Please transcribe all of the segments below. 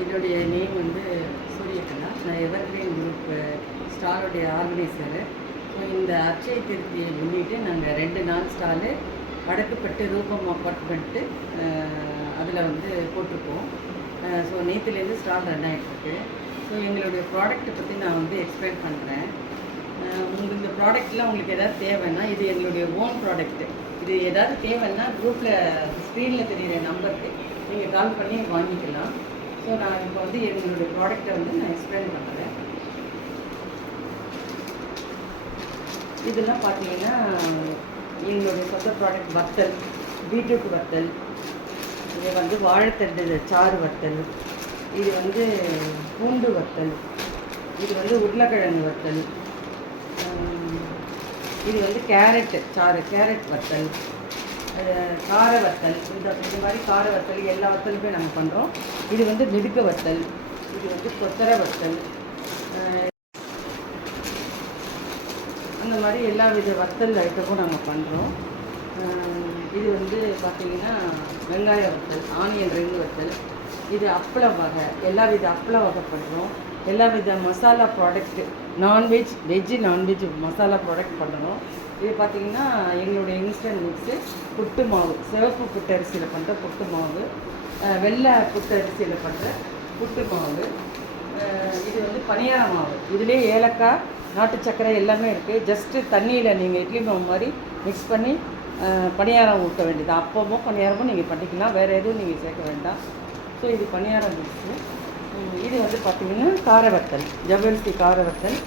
என்னுடைய நேம் வந்து சூரியகலா. நான் எவர்கிரீன் குரூப் ஸ்டாலுடைய ஆர்கனைசரு. ஸோ இந்த அட்சய திருத்தியை முன்னிட்டு நாங்கள் 2 நாள் ஸ்டாலு வடக்குப்பட்டு ரூபம் அப்பார்ட்மெண்ட்டு அதில் வந்து போட்டிருக்கோம். ஸோ நேற்றுலேருந்து ஸ்டால் ரன் ஆகிட்டுருக்கு. ஸோ எங்களுடைய ப்ராடக்ட்டை பற்றி நான் வந்து எக்ஸ்பிளைன் பண்ணுறேன். உங்களுக்கு இந்த ப்ராடக்ட்லாம் உங்களுக்கு எதாவது தேவைன்னா இது எங்களுடைய ஓன் ப்ராடக்ட்டு. இது எதாவது தேவைன்னா குரூப்பில் ஸ்க்ரீனில் தெரிகிற நம்பருக்கு நீங்கள் கால் பண்ணி வாங்கிக்கலாம். ஸோ நான் இப்போ வந்து எங்களுடைய ப்ராடக்டை வந்து நான் எக்ஸ்பிளைன் பண்ணுறேன். இதெல்லாம் பார்த்தீங்கன்னா எங்களுடைய சொந்த ப்ராடக்ட் வத்தல், பீட்ரூட் வத்தல், இது வந்து வாழைத்தண்டு சாறு வத்தல், இது வந்து பூண்டு வத்தல், இது வந்து உருளைக்கிழங்கு வத்தல், இது வந்து கேரட்டு சாறு, கேரட் வத்தல், கார வத்தல், இந்த மாதிரி கார வத்தல் எல்லா வத்தலுமே நாங்கள் பண்ணுறோம். இது வந்து மிடுக்க வத்தல், இது வந்து கொத்தரை வத்தல், அந்த மாதிரி எல்லா வித வத்தல் ஐட்டமும் நாங்கள் பண்ணுறோம். இது வந்து பார்த்திங்கன்னா வெங்காய வத்தல், ஆனியன் ரிங் வத்தல், இது அப்பள வகை, எல்லா வித அப்பள வகை பண்ணுறோம். எல்லா வித masala product, non veg, veg non veg masala product பண்ணுறோம். இது பார்த்திங்கன்னா எங்களுடைய இன்ஸ்டன்ட் மிக்ஸு, புட்டு மாவு, சிவப்பு புட்டரிசியில் பண்ணுற புட்டு மாவு, வெள்ளை புட்டரிசியில் பண்ணுற புட்டு மாவு, இது வந்து பனியார மாவு, இதுலேயே ஏலக்காய், நாட்டு சர்க்கரை எல்லாமே இருக்குது. ஜஸ்ட்டு தண்ணியில் நீங்கள் இட்லி மாவு மாதிரி மிக்ஸ் பண்ணி பனியாரம் ஊற்ற வேண்டியது. அப்பமும் பனியாரமும் நீங்கள் பண்ணிக்கலாம், வேறு எதுவும் நீங்கள் சேர்க்க வேண்டாம். ஸோ இது பனியாரம் மிக்ஸு. இது வந்து பார்த்திங்கன்னா கார வத்தல், ஜவ்வரிசி கார வத்தல்,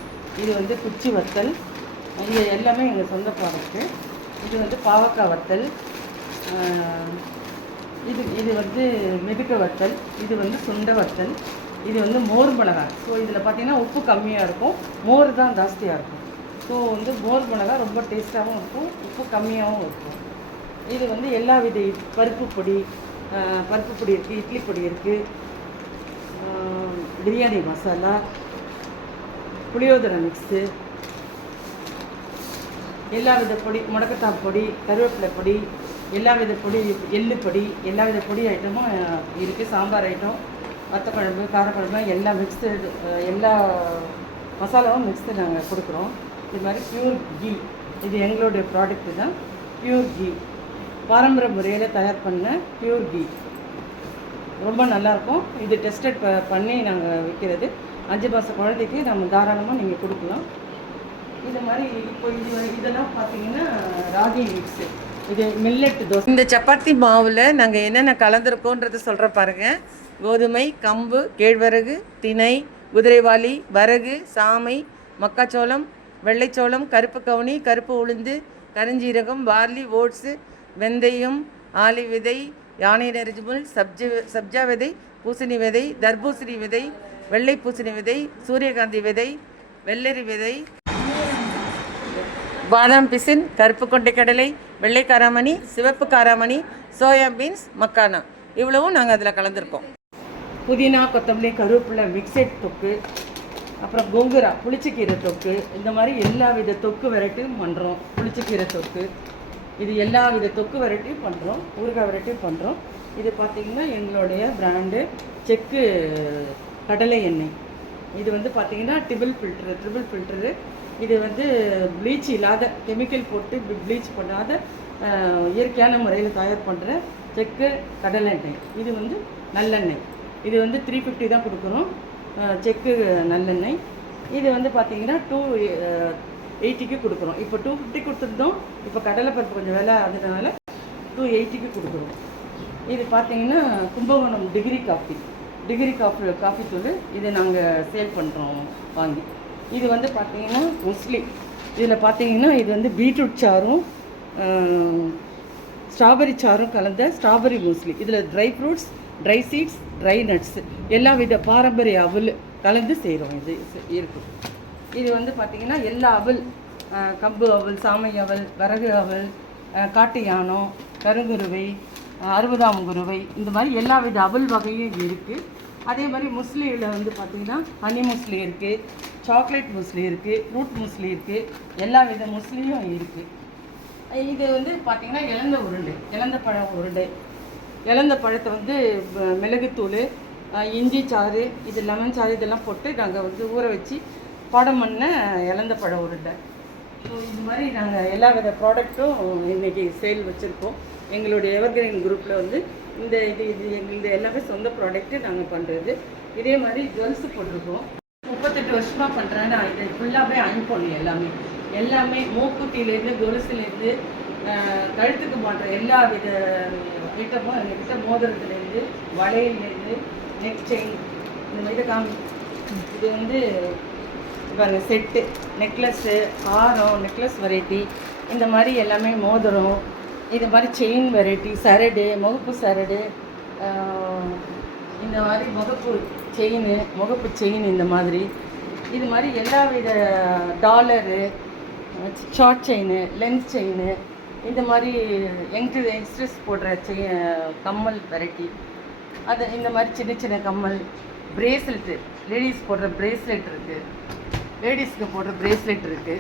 இது வந்து குச்சி வத்தல், இது எல்லாமே எங்கள் சொந்த ப்ராடக்ட்டு. இது வந்து பாவக்காய் வத்தல், இது வந்து மிதுக்க வத்தல், இது வந்து சுண்டை வத்தல், இது வந்து மோர் மிளகாய். ஸோ இதில் பார்த்திங்கன்னா உப்பு கம்மியாக இருக்கும், மோர் தான் ஜாஸ்தியாக இருக்கும். ஸோ வந்து மோர் மிளகாய் ரொம்ப டேஸ்ட்டாகவும் இருக்கும், உப்பு கம்மியாகவும் இருக்கும். இது வந்து எல்லா வித பருப்பு பொடி இருக்குது, இட்லி பொடி இருக்குது, பிரியாணி மசாலா, புளியோதரை மிக்ஸு, எல்லா வித பொடி, முடக்கத்தான் பொடி, கருவேப்பிலை பொடி, எல்லா வித பொடி, எள்ளு பொடி, எல்லா வித பொடி ஐட்டமும் இருக்குது. சாம்பார் ஐட்டம், வத்தக்குழம்பு, காரக்குழம்பு எல்லாம் மிக்ஸ்டு, எல்லா மசாலாவும் மிக்ஸ்டு நாங்கள் கொடுக்குறோம். இது மாதிரி ப்யூர் கீ, இது எங்களுடைய ப்ராடக்ட்டு தான். ப்யூர் கீ, பாரம்பரிய முறையில் தயார் பண்ண ப்யூர் கீ, ரொம்ப நல்லாயிருக்கும். இது டெஸ்டட் பண்ணி நாங்கள் விற்கிறது. 5 மாத குழந்தைக்கு நம்ம தாராளமாக நீங்கள் கொடுக்கலாம். இது மாதிரி இப்போ இதெல்லாம் பார்த்தீங்கன்னா ராகி மிக்ஸு, இது மில்லட் தோசை. இந்த சப்பாத்தி மாவில் நாங்கள் என்னென்ன கலந்துருக்கோன்றது சொல்கிற பாருங்கள். கோதுமை, கம்பு, கேழ்வரகு, திணை, குதிரைவாலி, வரகு, சாமை, மக்காச்சோளம், வெள்ளைச்சோளம், கருப்பு கவுனி, கருப்பு உளுந்து, கருஞ்சீரகம், பார்லி, ஓட்ஸு, வெந்தயம், ஆலி விதை, யானை நெரிஜுமுல், சப்ஜா விதை, பூசணி விதை, தர்பூசணி விதை, வெள்ளை பூசணி விதை, சூரியகாந்தி விதை, வெள்ளரி விதை, பாதாம் பிசின், கருப்பு கொண்டை கடலை, வெள்ளை காராமணி, சிவப்பு காராமணி, சோயா பீன்ஸ், மக்கானா, இவ்வளவும் நாங்கள் அதில் கலந்துருக்கோம். புதினா, கொத்தமல்லி, கருவேப்பிலை, மிக்சட் தொக்கு, அப்புறம் கோங்குரா, புளிச்சக்கீரை தொக்கு, இந்த மாதிரி எல்லா வித தொக்கு வெரைட்டியும் பண்ணுறோம். புளிச்சக்கீரை தொக்கு, இது எல்லா வித தொக்கு வெரைட்டியும் பண்ணுறோம், ஊறுகாய் வெரைட்டியும் பண்ணுறோம். இது பார்த்திங்கன்னா எங்களுடைய பிராண்டு செக்கு கடலை எண்ணெய். இது வந்து பார்த்திங்கன்னா ட்ரிபிள் ஃபில்ட்ரு. இது வந்து ப்ளீச் இல்லாத, கெமிக்கல் போட்டு ப்ளீச் பண்ணாத இயற்கையான முறையில் தயார் பண்ணுற செக்கு கடலை எண்ணெய். இது வந்து நல்லெண்ணெய். இது வந்து 350 தான் கொடுக்குறோம், செக்கு நல்லெண்ணெய். இது வந்து பார்த்திங்கன்னா 280க்கு கொடுக்குறோம். இப்போ 250 கொடுத்துருந்தோம், இப்போ கடலைப்பருப்பு கொஞ்சம் விலை அதனால 280க்கு கொடுக்குறோம். இது பார்த்திங்கன்னா கும்பகோணம் டிகிரி காஃபி தூள், இதை நாங்கள் சேல் பண்ணுறோம் வாங்கி. இது வந்து பார்த்திங்கன்னா முஸ்லி, இதில் பார்த்திங்கன்னா இது வந்து பீட்ரூட் சாரும் ஸ்ட்ராபெரி சாரும் கலந்த ஸ்ட்ராபெரி முஸ்லி. இதில் dry fruits, dry seeds, dry nuts, எல்லா வித பாரம்பரிய அவல் கலந்து செய்கிறோம். இது இருக்குது. இது வந்து பார்த்திங்கன்னா எல்லா அவல், கம்பு அவல், சாமை அவல், வரகு அவல், காட்டு யானம், கருங்குருவை, 60ஆம் குருவை, இந்த மாதிரி எல்லா வித அவல் வகையும் இருக்குது. அதே மாதிரி முஸ்லியில் வந்து பார்த்திங்கன்னா ஹனி முஸ்லி இருக்குது, சாக்லேட் முஸ்லி இருக்குது, ஃப்ரூட் முஸ்லி இருக்குது, எல்லா வித முஸ்லியும் இருக்குது. இது வந்து பார்த்திங்கன்னா இலந்த பழம் உருண்டை. இலந்த பழத்தை வந்து மிளகுத்தூள், இஞ்சி சாறு, இது லெமன் சாறு இதெல்லாம் போட்டு நாங்கள் வந்து ஊற வச்சு பாடம் பண்ண இலந்த பழம் உருண்டை. ஸோ இது மாதிரி நாங்கள் எல்லா வித ப்ராடக்ட்டும் இன்றைக்கி சேல் வச்சுருக்கோம். எங்களுடைய எவர்கிரீன் குரூப்பில் வந்து இது எங்களுடைய எல்லாமே சொந்த ப்ராடக்ட்டு நாங்கள் பண்ணுறது. இதே மாதிரி ஜுவல்ஸு போட்டிருக்கோம். 38 வருஷமாக பண்ணுறேன். நான் இதை ஃபுல்லாகவே அனுப்பணும். எல்லாமே மூக்குத்திலேருந்து கொலுசுலேருந்து கழுத்துக்கு மாட்டுற எல்லா வித ஐட்டமும் எங்ககிட்ட, மோதிரத்துலேருந்து வளையல்லேருந்து நெக் செயின் இந்த மாதிரி இது வந்து பாருங்க செட்டு, நெக்லஸ்ஸு, ஹாரம், நெக்லஸ் வெரைட்டி, இந்த மாதிரி எல்லாமே மோதிரம், இது மாதிரி செயின் வெரைட்டி, சரடு, முகப்பு சரடு, இந்த மாதிரி முகப்பு செயின் இந்த மாதிரி, இது மாதிரி எல்லா வித dollar, short chain, lens chain, இந்த மாதிரி யங்ஸ்டர்ஸ் போடுற கம்மல் வெரைட்டி, அது இந்த மாதிரி சின்ன கம்மல், பிரேஸ்லெட்டு, லேடிஸ் போடுற பிரேஸ்லெட் இருக்குது, லேடிஸ்க்கு போடுற பிரேஸ்லெட் இருக்குது.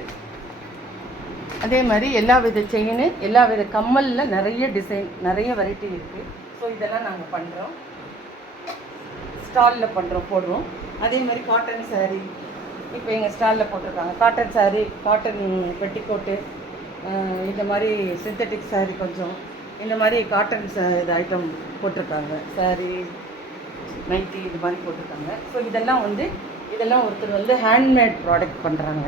அதே மாதிரி எல்லா வித செயின், எல்லா வித கம்மலில் நிறைய டிசைன், நிறைய வெரைட்டி இருக்குது. ஸோ இதெல்லாம் நாங்கள் பண்ணுறோம், ஸ்டாலில் போடுறோம். அதே மாதிரி காட்டன் சாரீ இப்போ எங்கள் ஸ்டாலில் போட்டிருக்காங்க. காட்டன் சாரீ, காட்டன் பெட்டிக்கோட்டு, இந்த மாதிரி சிந்தட்டிக் சாரீ, கொஞ்சம் இந்த மாதிரி காட்டன் இது ஐட்டம் போட்டிருக்காங்க. சாரீ, நைட்டி இது மாதிரி போட்டிருக்காங்க. ஸோ இதெல்லாம் ஒருத்தர் வந்து ஹேண்ட்மேட் ப்ராடக்ட் பண்ணுறாங்க.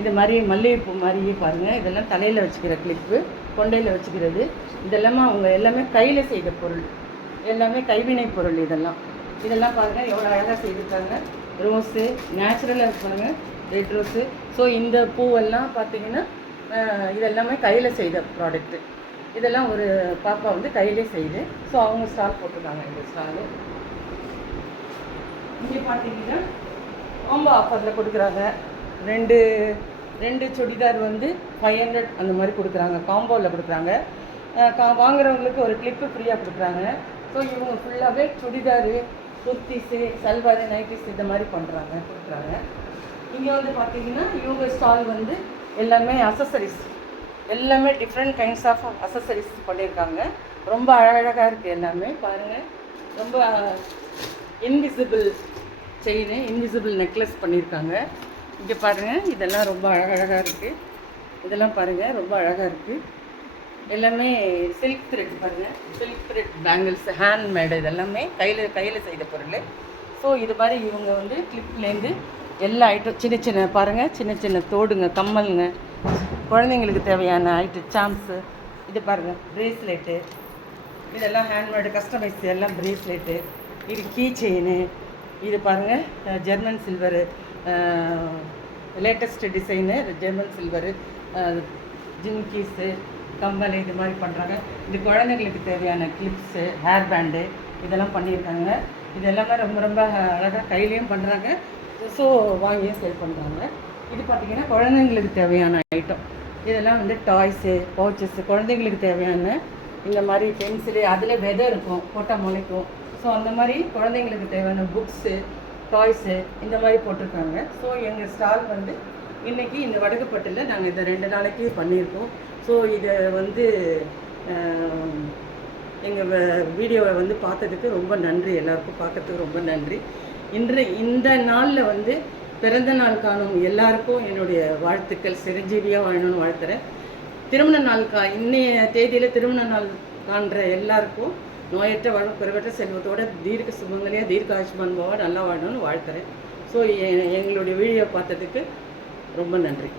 இது மாதிரி மல்லிகைப்பூ மாதிரியே பாருங்கள். இதெல்லாம் தலையில் வச்சுக்கிற கிளிப்பு, கொண்டையில் வச்சுக்கிறது, இதெல்லாமே அவங்க எல்லாமே கையில் செய்த பொருள், எல்லாமே கைவினை பொருள். இதெல்லாம் பாருங்கள் எவ்வளோ அழகாக செய்திருக்காங்க. ரோஸு நேச்சுரலாக இருப்பாங்க, ரெட் ரோஸு. ஸோ இந்த பூவெல்லாம் பார்த்திங்கன்னா இதெல்லாமே கையில் செய்த ப்ராடக்ட்டு. இதெல்லாம் ஒரு பாப்பா வந்து கையிலே செய்து, ஸோ அவங்க ஸ்டால் போட்டிருக்காங்க. இந்த ஸ்டாலு இங்கே பார்த்தீங்கன்னா காம்போ ஆஃபரில் கொடுக்குறாங்க. ரெண்டு சுடிதார் வந்து 500 அந்த மாதிரி கொடுக்குறாங்க, காம்போவில் கொடுக்குறாங்க. வாங்குறவங்களுக்கு ஒரு கிளிப்பு ஃப்ரீயாக கொடுக்குறாங்க. ஸோ இவங்க ஃபுல்லாகவே சுடிதாரு, குர்த்திஸு, சல்வாரு, நைட்டிஸ் இந்த மாதிரி கொடுக்குறாங்க. இங்கே வந்து பார்த்திங்கன்னா இவங்க ஸ்டால் வந்து எல்லாமே அசசரிஸ், எல்லாமே டிஃப்ரெண்ட் கைண்ட்ஸ் ஆஃப் அசசரிஸ் பண்ணியிருக்காங்க. ரொம்ப அழகழகாக இருக்குது எல்லாமே. பாருங்கள், ரொம்ப இன்விசிபிள் செயின், இன்விசிபிள் நெக்லஸ் பண்ணியிருக்காங்க. இங்கே பாருங்கள், இதெல்லாம் ரொம்ப அழகழகாக இருக்குது. இதெல்லாம் பாருங்கள், ரொம்ப அழகாக இருக்குது. எல்லாமே சில்க் த்ரெட் பாருங்கள், சில்க் த்ரெட் பேங்கிள்ஸ், ஹேண்ட்மேடு, இதெல்லாமே கையில் செய்த பொருள். ஸோ இது மாதிரி இவங்க வந்து கிளிப்லேருந்து எல்லா ஐட்டம், சின்ன பாருங்கள், சின்ன தோடுங்க, கம்மலுங்க, குழந்தைங்களுக்கு தேவையான ஐட்டம், சாம்ஸு, இது பாருங்கள் பிரேஸ்லெட்டு, இதெல்லாம் ஹேண்ட்மேடு கஸ்டமைஸ், எல்லாம் பிரேஸ்லெட்டு, இது கீ செயினு, இது பாருங்கள் German silver, latest design German silver, jhumkis, கம்பல், இது மாதிரி பண்ணுறாங்க. இது குழந்தைங்களுக்கு தேவையான கிளிப்ஸு, ஹேர் பேண்டு, இதெல்லாம் பண்ணியிருக்காங்க. இது எல்லாமே ரொம்ப அழகாக கையிலையும் பண்ணுறாங்க. ஸோ வாங்கியும் சேல் பண்ணுறாங்க. இது பார்த்திங்கன்னா குழந்தைங்களுக்கு தேவையான ஐட்டம். இதெல்லாம் வந்து டாய்ஸு, பவுச்சஸ்ஸு, குழந்தைங்களுக்கு தேவையான இந்த மாதிரி பென்சிலு, அதில் விதை இருக்கும், போட்டால் முளைக்கும். ஸோ அந்த மாதிரி குழந்தைங்களுக்கு தேவையான புக்ஸு, டாய்ஸு இந்த மாதிரி போட்டிருக்காங்க. ஸோ எங்கள் ஸ்டால் வந்து இன்றைக்கி இந்த வடக்குப்பட்டில் நாங்கள் இதை 2 நாளைக்கு பண்ணியிருக்கோம். ஸோ இதை வந்து எங்கள் வீடியோவை வந்து பார்த்ததுக்கு ரொம்ப நன்றி. எல்லாருக்கும் பார்க்கறதுக்கு ரொம்ப நன்றி. இந்த நாளில் வந்து பிறந்த நாள் காணும் எல்லாருக்கும் என்னுடைய வாழ்த்துக்கள். சிரஞ்சீவியாக வாழணும்னு வாழ்த்துறேன். திருமண நாள் இன்னைய தேதியில் திருமண நாள் காண்ற எல்லாருக்கும் நோயற்ற வாழும், குறைவற்ற செல்வத்தோட தீர்க்க சுமங்கலியாக தீர்க்க ஆயுஷ்மான் போவா நல்லா வாழணும்னு வாழ்த்துறேன். ஸோ எங்களுடைய வீடியோ பார்த்ததுக்கு ரொம்ப நன்றி.